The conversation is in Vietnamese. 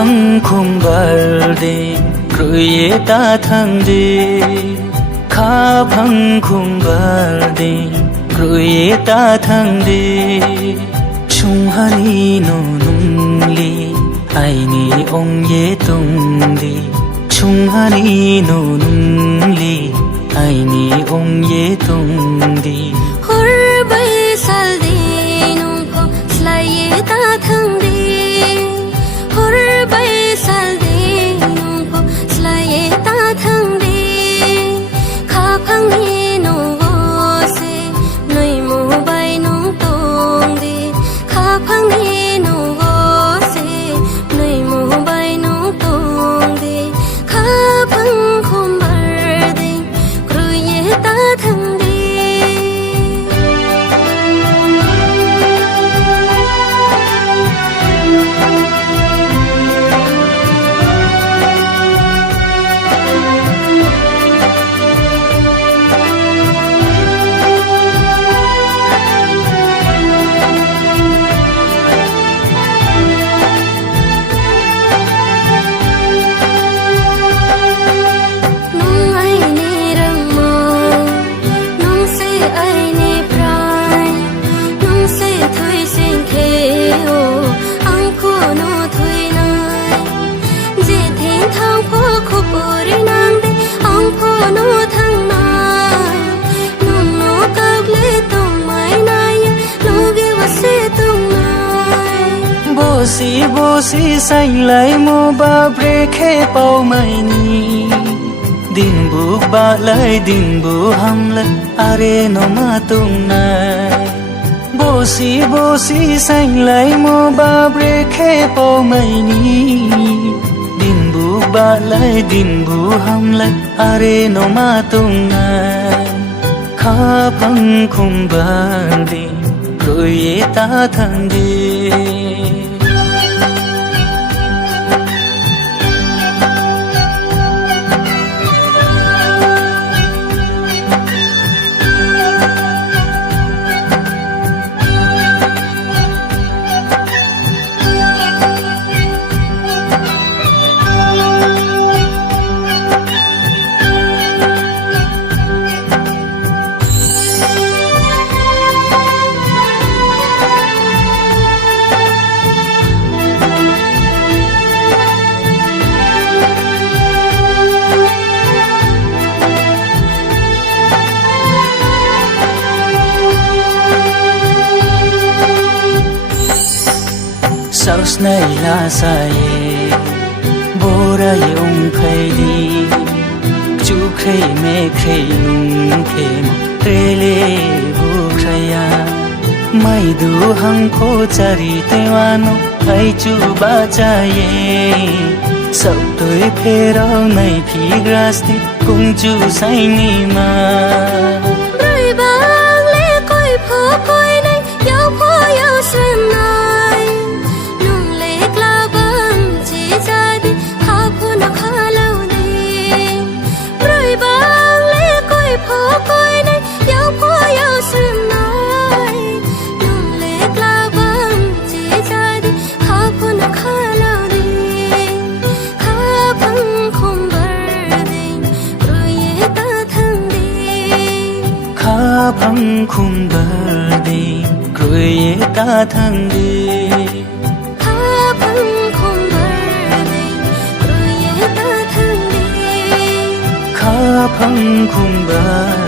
phăng khung barde kruye ta thang de kha phăng khung barde kruye ta thang de chung hani no nung li ai ni ong ye tung di chung hani no nung li ai ni ong ye tung di hor bai sal de nung ko slai ye ta thang de hor bai sal de nung ko slai ye ta thang de kha phang ni no go se noi mo bai nung tong de kha phang ni no go se noi mo bai nung tong de kha phang khom bar de kru ye ta thang de bosi xanh lại mô ba bre khe bao mai ni din bu ba lại din bu ham lại are no ma tung nai bosi xanh lại mô ba bre khe bao mai ni din bu ba lại din bu ham lại are no ma tung nai kha phăng khung ban đi rồi ye ta thang đi saus này la sai bora yong khai đi chu khai me khai nung khem trele bu khaya mai du hang kho chari tewano ai chu ba chaye sau tôi phê rau này phi grass ti cùng chu sai ni ma rồi bang le koi pho koi này yau pho yau sen nai nung le kla bang chi ja di kha phu na kha lau di rồi bang le koi pho koi này yau pho yau sen nai nung le kla bang chi ja di kha phu na kha lau di kha phang khom bar de rồi ye ta thang di kha phăng khung bar đi rồi ye ta thang đi kha phang khom bar de rồi ye ta thang di kha phăng khung bar